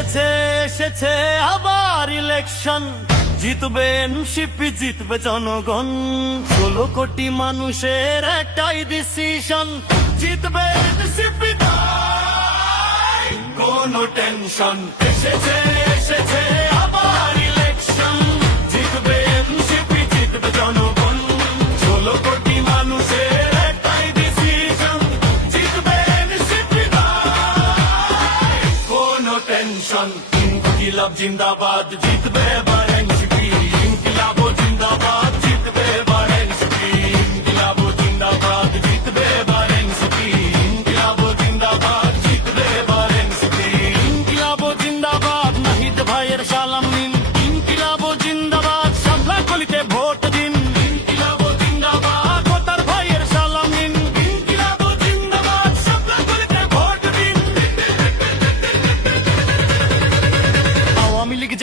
এসেছে এসেছে আবার ইলেকশন জিতবে এনসিপি জিতবে জনগণ। ষোলো কোটি মানুষের একটাই ডিসিশন জিতবে এনসিপি কোনো টেনশন এসেছে কোনো টেনশন ইনকিলাব জিন্দাবাদ জিতবে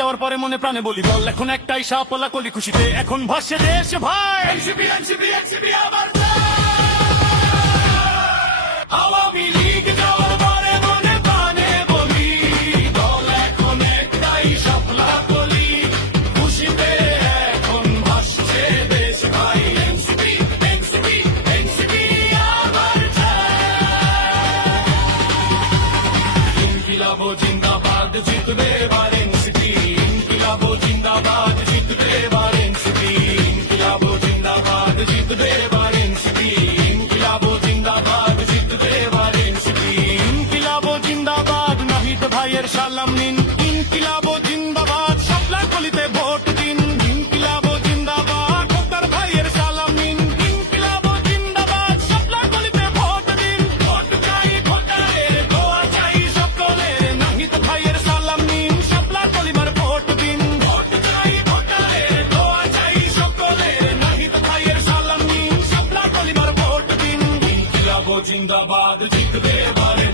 যাওয়ার পরে মনে প্রাণে বলি ভাসছে বলি এখন একটাই সাপলা কলি খুশিতে। এখন ভাসছে দেশ, ভাই! এনসিপি এনসিপি এনসিপি আবার ইনকিলাব জিন্দাবাদ জিতবে জিন্দাবাদ জিতবে এবার ਜਿੰਦਾਬਾਦ ਜਿੱਤਦੇ ਵਾਲੇ